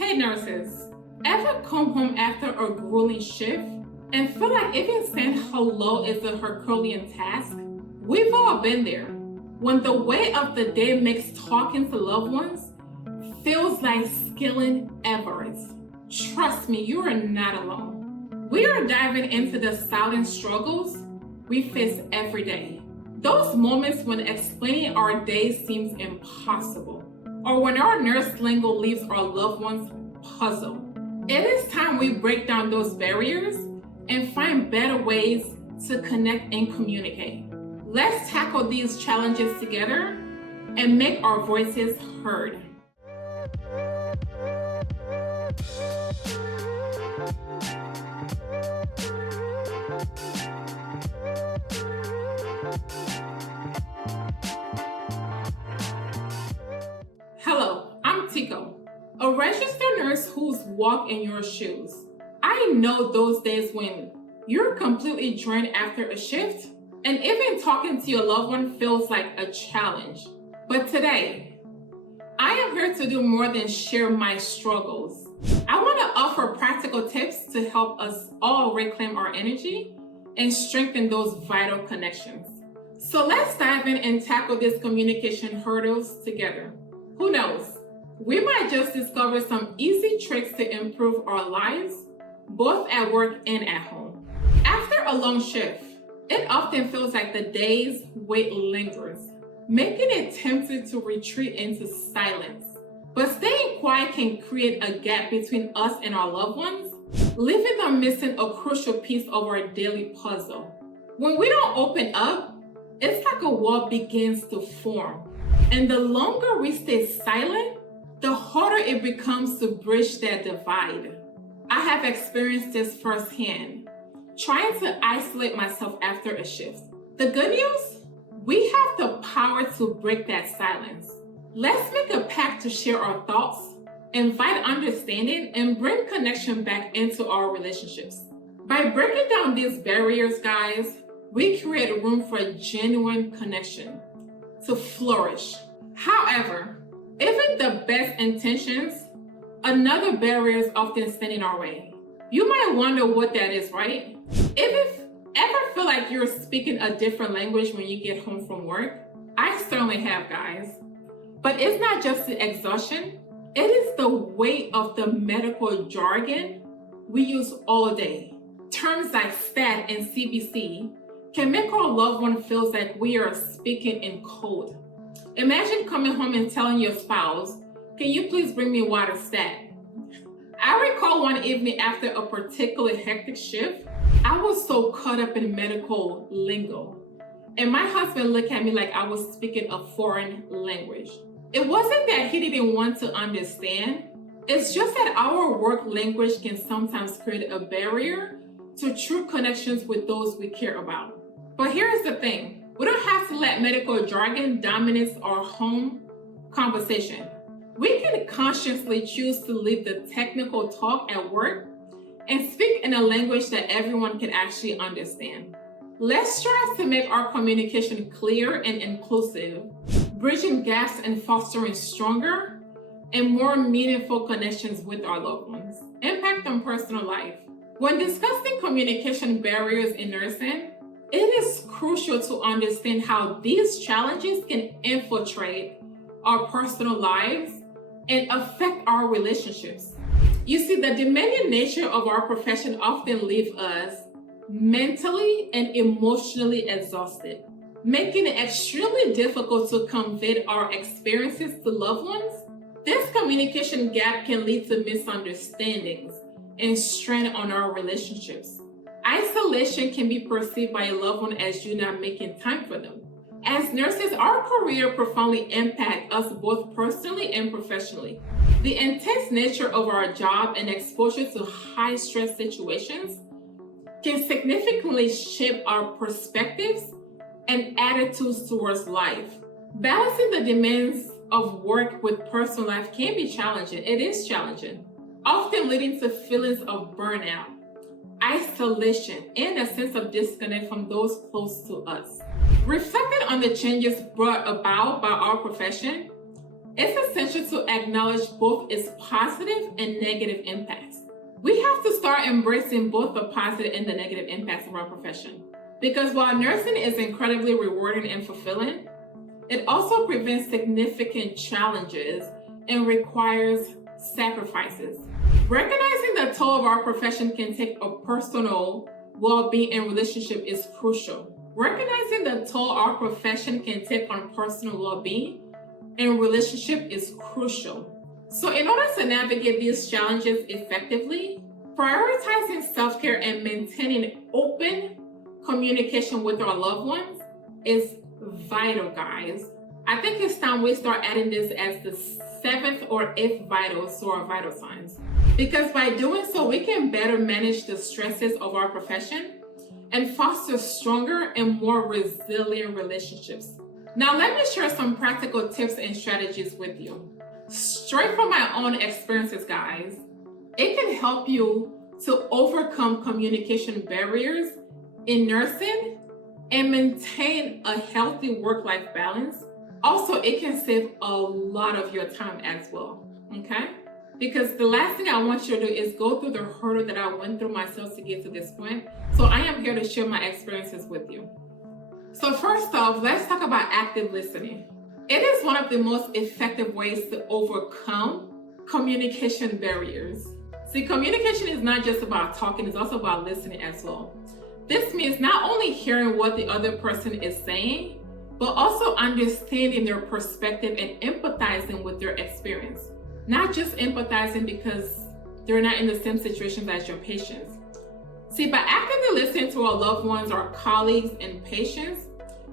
Hey nurses, ever come home after a grueling shift and feel like even saying hello is a Herculean task? We've all been there. When the weight of the day makes talking to loved ones feels like scaling Everest. Trust me, you are not alone. We are diving into the silent struggles we face every day. Those moments when explaining our day seems impossible, or when our nurse lingo leaves our loved ones puzzled. It is time we break down those barriers and find better ways to connect and communicate. Let's tackle these challenges together and make our voices heard. Hello, I'm Tico, a registered nurse who's walked in your shoes. I know those days when you're completely drained after a shift, and even talking to your loved one feels like a challenge. But today, I am here to do more than share my struggles. I want to offer practical tips to help us all reclaim our energy and strengthen those vital connections. So let's dive in and tackle these communication hurdles together. Who knows? We might just discover some easy tricks to improve our lives, both at work and at home. After a long shift, it often feels like the day's weight lingers, making it tempting to retreat into silence. But staying quiet can create a gap between us and our loved ones, leaving them missing a crucial piece of our daily puzzle. When we don't open up, it's like a wall begins to form. And the longer we stay silent, the harder it becomes to bridge that divide. I have experienced this firsthand, trying to isolate myself after a shift. The good news? We have the power to break that silence. Let's make a pact to share our thoughts, invite understanding, and bring connection back into our relationships. By breaking down these barriers, guys, we create room for genuine connection to flourish. However, even the best intentions, another barrier is often standing in our way. You might wonder what that is, right? If you ever feel like you're speaking a different language when you get home from work, I certainly have, guys. But it's not just the exhaustion, it is the weight of the medical jargon we use all day. Terms like stat and CBC can make our loved one feel like we are speaking in code. Imagine coming home and telling your spouse, "Can you please bring me water stat?" I recall one evening after a particularly hectic shift, I was so caught up in medical lingo, and my husband looked at me like I was speaking a foreign language. It wasn't that he didn't want to understand, it's just that our work language can sometimes create a barrier to true connections with those we care about. But here's the thing. We don't have to let medical jargon dominate our home conversation. We can consciously choose to leave the technical talk at work and speak in a language that everyone can actually understand. Let's strive to make our communication clear and inclusive, bridging gaps and fostering stronger and more meaningful connections with our loved ones. Impact on personal life. When discussing communication barriers in nursing, it is crucial to understand how these challenges can infiltrate our personal lives and affect our relationships. You see, the demanding nature of our profession often leaves us mentally and emotionally exhausted, making it extremely difficult to convey our experiences to loved ones. This communication gap can lead to misunderstandings and strain on our relationships. Isolation can be perceived by a loved one as you not making time for them. As nurses, our career profoundly impacts us both personally and professionally. The intense nature of our job and exposure to high-stress situations can significantly shape our perspectives and attitudes towards life. Balancing the demands of work with personal life can be challenging. It is challenging, often leading to feelings of burnout, isolation, and a sense of disconnect from those close to us. Reflecting on the changes brought about by our profession, it's essential to acknowledge both its positive and negative impacts. We have to start embracing both the positive and the negative impacts of our profession. Because while nursing is incredibly rewarding and fulfilling, it also presents significant challenges and requires sacrifices. Recognizing the toll of our profession can take a personal well-being and relationship is crucial. Recognizing the toll our profession can take on personal well-being and relationship is crucial. So in order to navigate these challenges effectively, prioritizing self-care and maintaining open communication with our loved ones is vital, guys. I think it's time we start adding this as the 7th or 8th vitals to our vital signs. Because by doing so, we can better manage the stresses of our profession and foster stronger and more resilient relationships. Now, let me share some practical tips and strategies with you. Straight from my own experiences, guys, it can help you to overcome communication barriers in nursing and maintain a healthy work-life balance. Also, it can save a lot of your time as well, okay? Because the last thing I want you to do is go through the hurdle that I went through myself to get to this point. So I am here to share my experiences with you. So first off, let's talk about active listening. It is one of the most effective ways to overcome communication barriers. See, communication is not just about talking, it's also about listening as well. This means not only hearing what the other person is saying, but also understanding their perspective and empathizing with their experience. Not just empathizing because they're not in the same situations as your patients. See, by actively listening to our loved ones, our colleagues, and patients,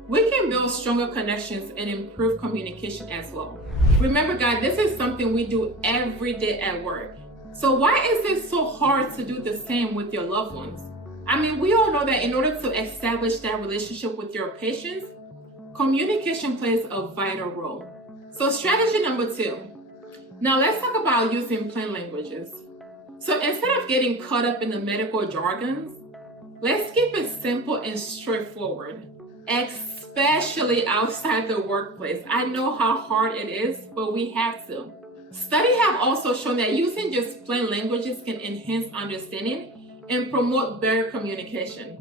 we can build stronger connections and improve communication as well. Remember, guys, this is something we do every day at work. So why is it so hard to do the same with your loved ones? I mean, we all know that in order to establish that relationship with your patients, communication plays a vital role. So strategy number 2. Now let's talk about using plain languages. So instead of getting caught up in the medical jargons, let's keep it simple and straightforward, especially outside the workplace. I know how hard it is, but we have to. Studies have also shown that using just plain languages can enhance understanding and promote better communication.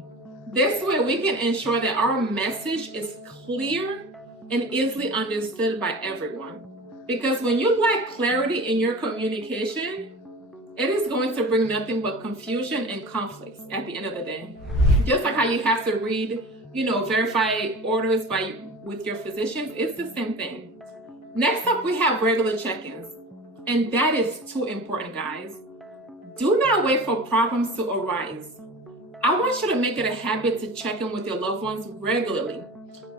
This way, we can ensure that our message is clear and easily understood by everyone. Because when you lack clarity in your communication, it is going to bring nothing but confusion and conflicts at the end of the day. Just like how you have to read, verify orders with your physicians, it's the same thing. Next up, we have regular check-ins. And that is too important, guys. Do not wait for problems to arise. I want you to make it a habit to check in with your loved ones regularly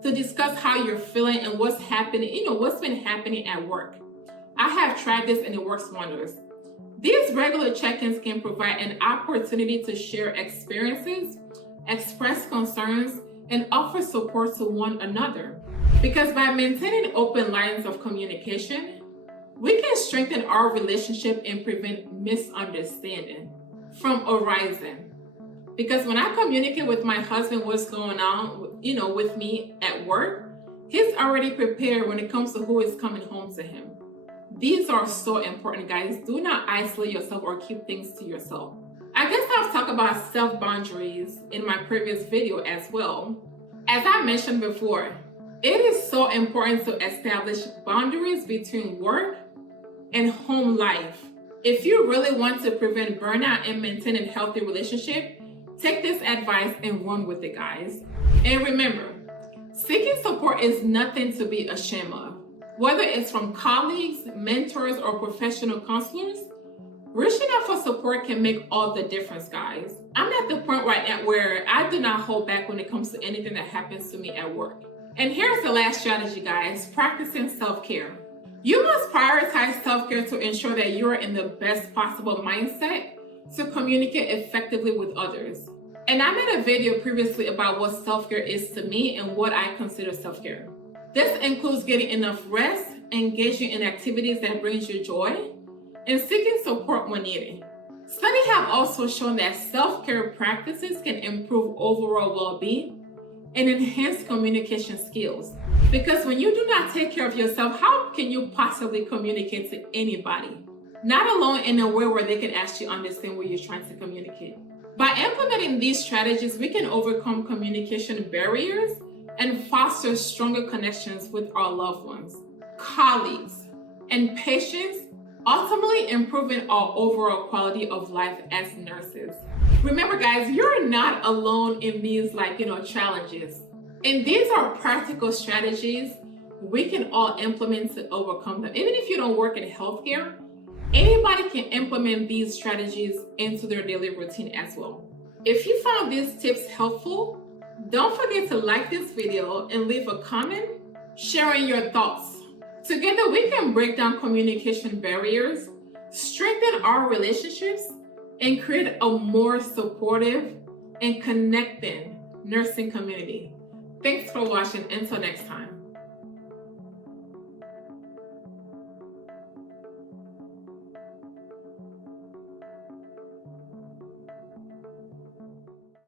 to discuss how you're feeling and what's happening, what's been happening at work. I have tried this and it works wonders. These regular check-ins can provide an opportunity to share experiences, express concerns, and offer support to one another. Because by maintaining open lines of communication, we can strengthen our relationship and prevent misunderstanding from arising. Because when I communicate with my husband what's going on, with me at work, he's already prepared when it comes to who is coming home to him. These are so important, guys. Do not isolate yourself or keep things to yourself. I guess I've talked about self-boundaries in my previous video as well. As I mentioned before, it is so important to establish boundaries between work and home life. If you really want to prevent burnout and maintain a healthy relationship, take this advice and run with it, guys. And remember, seeking support is nothing to be ashamed of. Whether it's from colleagues, mentors, or professional counselors, reaching out for support can make all the difference, guys. I'm at the point right now where I do not hold back when it comes to anything that happens to me at work. And here's the last strategy, guys: practicing self-care. You must prioritize self-care to ensure that you are in the best possible mindset to communicate effectively with others. And I made a video previously about what self-care is to me and what I consider self-care. This includes getting enough rest, engaging in activities that brings you joy, and seeking support when needed. Studies have also shown that self-care practices can improve overall well-being and enhance communication skills. Because when you do not take care of yourself, how can you possibly communicate to anybody? Not alone in a way where they can actually understand what you're trying to communicate. By implementing these strategies, we can overcome communication barriers and foster stronger connections with our loved ones, colleagues, and patients, ultimately improving our overall quality of life as nurses. Remember, guys, you're not alone in these challenges. And these are practical strategies we can all implement to overcome them. Even if you don't work in healthcare, anybody can implement these strategies into their daily routine as well. If you found these tips helpful, don't forget to like this video and leave a comment sharing your thoughts. Together, we can break down communication barriers, strengthen our relationships, and create a more supportive and connected nursing community. Thanks for watching. Until next time.